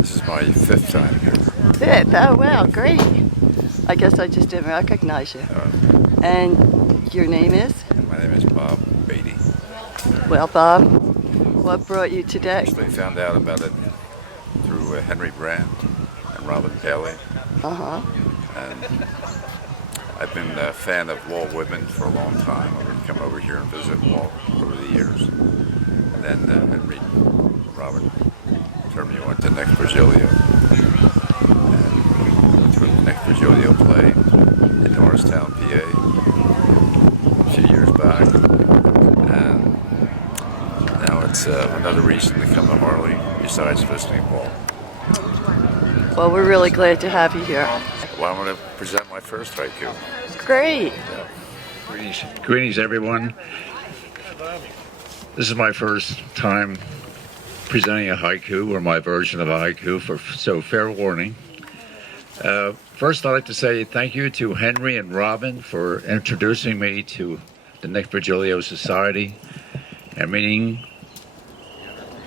This is my fifth time here. Fifth? Oh, wow, great. I guess I just didn't recognize you. And your name is? My name is Bob Beatty. Well, Bob, what brought you today? Actually found out about it through Henry Brand and Robin Kelly. Uh-huh. And I've been a fan of Walt Whitman for a long time. I would come over here and visit Walt over the years. And then Henry and Robin turned me on to Nick Virgilio. And went to a Nick Virgilio play in Norristown, PA a few years back. And now it's another reason to come to Harley besides visiting Walt. Well, we're really glad to have you here. Well, I'm going to present my first haiku. Great. Greetings, everyone. This is my first time presenting a haiku, or my version of a haiku, so fair warning. First, I'd like to say thank you to Henry and Robin for introducing me to the Nick Virgilio Society and meeting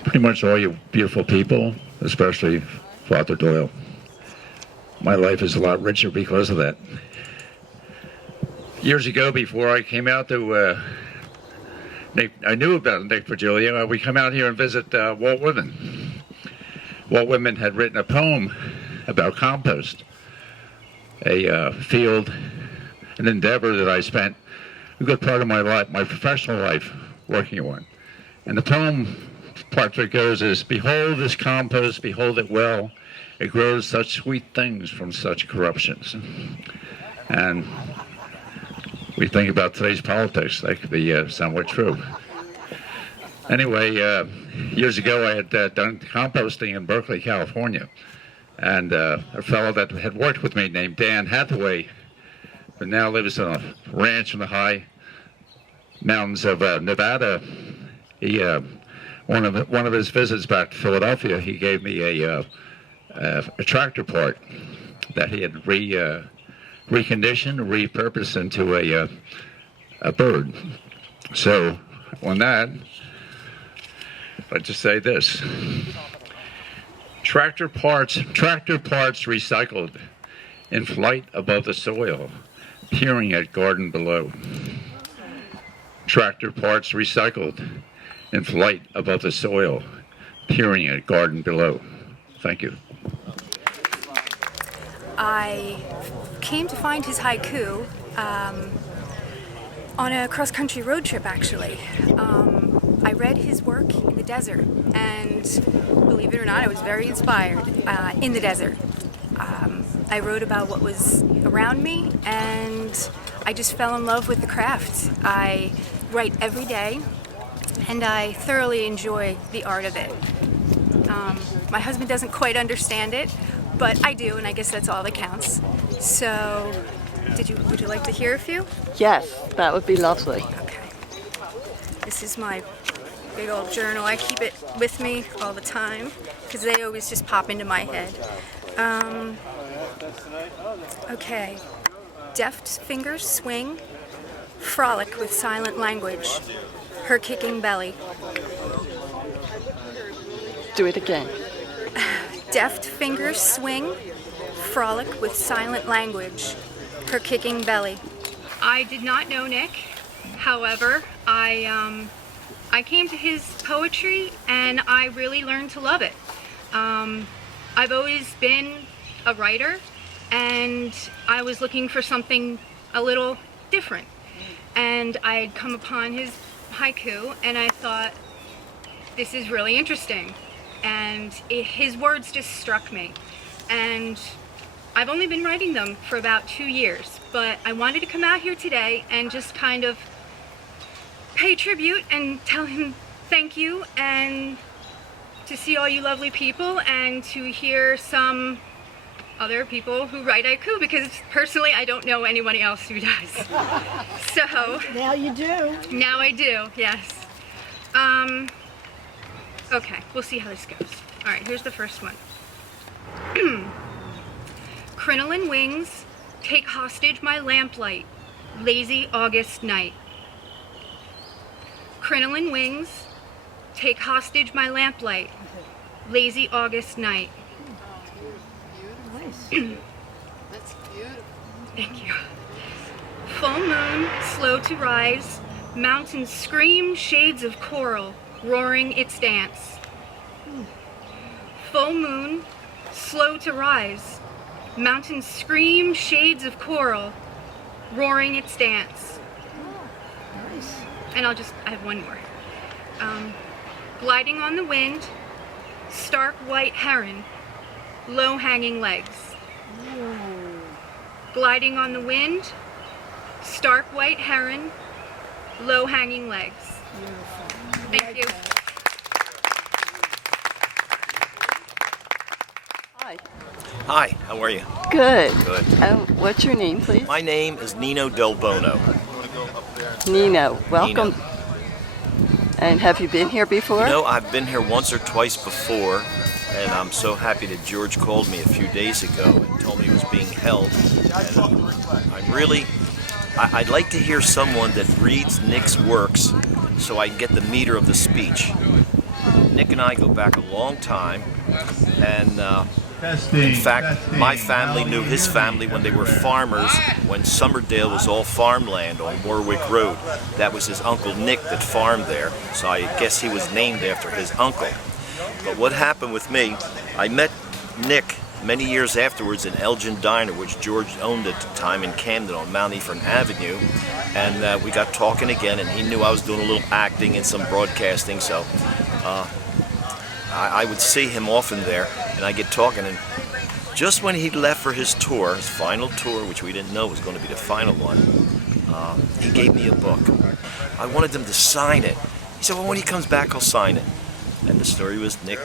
pretty much all you beautiful people, especially Father Doyle. My life is a lot richer because of that. Years ago, before I came out to I knew about Nick Virgilio. We come out here and visit Walt Whitman. Walt Whitman had written a poem about compost, a field, an endeavor that I spent a good part of my life, my professional life, working on. And the poem part that goes is, "Behold this compost, behold it well. It grows such sweet things from such corruptions." And we think about today's politics, that could be somewhat true. Anyway, years ago I had done composting in Berkeley, California. And a fellow that had worked with me named Dan Hathaway, who now lives on a ranch in the high mountains of Nevada, he one of his visits back to Philadelphia, he gave me a tractor part that he had reconditioned, repurposed into a bird. So on that, I'd just say this: tractor parts recycled, in flight above the soil, peering at garden below. Tractor parts recycled, in flight above the soil, peering at garden below. Thank you. I came to find his haiku on a cross-country road trip, actually. I read his work in the desert, and believe it or not, I was very inspired in the desert. I wrote about what was around me, and I just fell in love with the craft. I write every day, and I thoroughly enjoy the art of it. My husband doesn't quite understand it, but I do, and I guess that's all that counts. So, would you like to hear a few? Yes, that would be lovely. Okay. This is my big old journal. I keep it with me all the time because they always just pop into my head. Okay. Deft fingers swing, frolic with silent language, her kicking belly. Do it again. Deft fingers swing, frolic with silent language, her kicking belly. I did not know Nick. However, I came to his poetry and I really learned to love it. I've always been a writer, and I was looking for something a little different. And I had come upon his haiku, and I thought, this is really interesting. And his words just struck me. And I've only been writing them for about 2 years, but I wanted to come out here today and just kind of pay tribute and tell him thank you, and to see all you lovely people, and to hear some other people who write haiku, because personally I don't know anyone else who does. So now you do. Now I do, yes. Okay, we'll see how this goes. All right, here's the first one. Crinoline wings, take hostage my lamplight, lazy August night. Crinoline wings, take hostage my lamplight, lazy August night. That's beautiful. Thank you. Full moon, slow to rise, mountains scream, shades of coral, roaring its dance. Full moon, slow to rise, mountains scream, shades of coral, roaring its dance. Nice. And I have one more. Gliding on the wind, stark white heron, low hanging legs. Gliding on the wind, stark white heron, low hanging legs. Thank you. Hi. Hi, how are you? Good. Good. What's your name, please? My name is Nino Del Bono. Nino. Welcome. Nino. And have you been here before? You know, I've been here once or twice before, and I'm so happy that George called me a few days ago and told me it was being held. And I'd like to hear someone that reads Nick's works so I can get the meter of the speech. Nick and I go back a long time, and in fact, my family knew his family when they were farmers, when Summerdale was all farmland on Warwick Road. That was his Uncle Nick that farmed there, so I guess he was named after his uncle. But what happened with me, I met Nick many years afterwards in Elgin Diner, which George owned at the time in Camden on Mount Ephraim Avenue, and we got talking again, and he knew I was doing a little acting and some broadcasting, so I would see him often there, and I get talking, and just when he left for his tour, his final tour, which we didn't know was going to be the final one, he gave me a book. I wanted him to sign it. He said, well, when he comes back, I'll sign it. And the story was Nick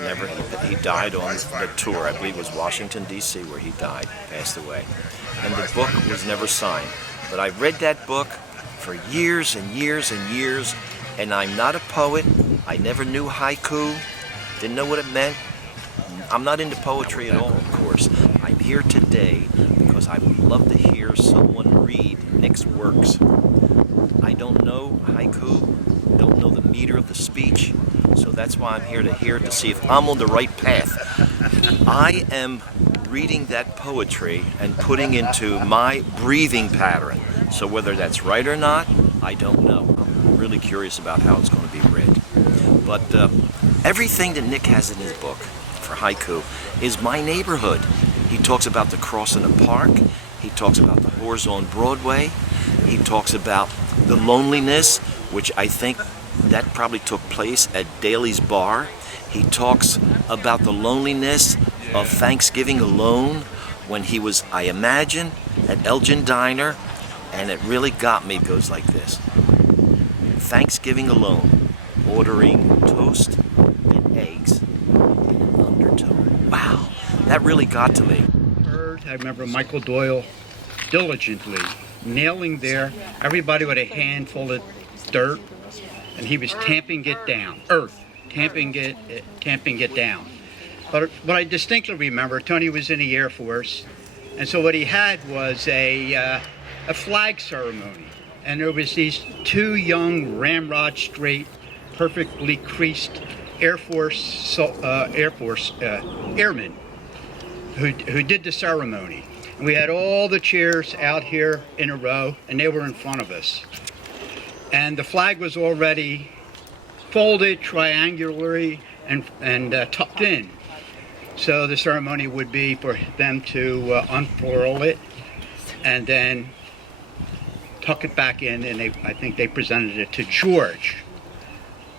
he died on the tour. I believe it was Washington, D.C., where he died, passed away. And the book was never signed. But I read that book for years and years and years, and I'm not a poet. I never knew haiku, didn't know what it meant. I'm not into poetry at all, of course. I'm here today because I would love to hear someone read Nick's works. I don't know haiku, don't know the meter of the speech, so that's why I'm here to see if I'm on the right path. I am reading that poetry and putting into my breathing pattern. So whether that's right or not, I don't know. I'm really curious about how it's going to be read. But everything that Nick has in his book for haiku is my neighborhood. He talks about the cross in the park. He talks about the whores on Broadway. He talks about the loneliness, which I think that probably took place at Daly's Bar. He talks about the loneliness of Thanksgiving alone when he was, I imagine, at Elgin Diner, and it really got me. It goes like this. Thanksgiving alone, ordering toast and eggs in an undertone. Wow, that really got to me. I remember Michael Doyle diligently nailing there everybody with a handful of dirt, and he was tamping it down, tamping it down. But what I distinctly remember, Tony was in the Air Force, and so what he had was a flag ceremony, and there was these two young ramrod straight, perfectly creased Air Force airmen who did the ceremony. And we had all the chairs out here in a row, and they were in front of us. And the flag was already folded triangularly and tucked in. So the ceremony would be for them to unfurl it and then tuck it back in, and I think they presented it to George.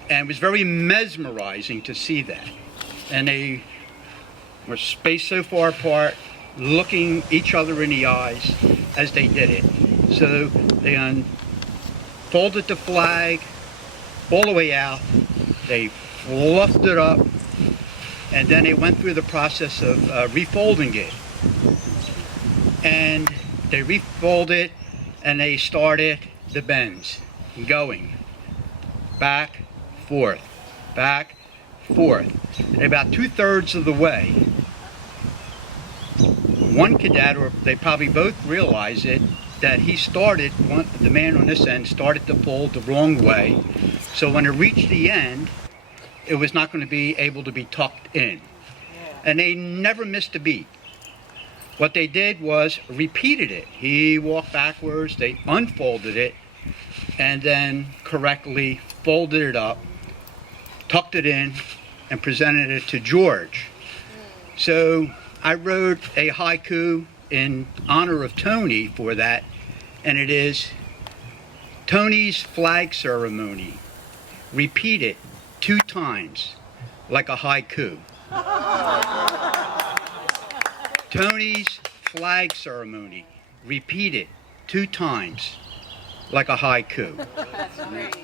And it was very mesmerizing to see that. And they were spaced so far apart, looking each other in the eyes as they did it. So they unfolded the flag all the way out, they fluffed it up, and then they went through the process of refolding it. And they refolded it, and they started the bends, going back, forth, back, forth. And about 2/3 of the way, one cadet, or they probably both realized it, that he started, the man on this end started to fold the wrong way. So when it reached the end, it was not going to be able to be tucked in. And they never missed a beat. What they did was repeated it. He walked backwards, they unfolded it, and then correctly folded it up, tucked it in, and presented it to George. So I wrote a haiku in honor of Tony for that, and it is, Tony's flag ceremony, repeat it 2 times like a haiku. Tony's flag ceremony, repeat it 2 times like a haiku. That's great.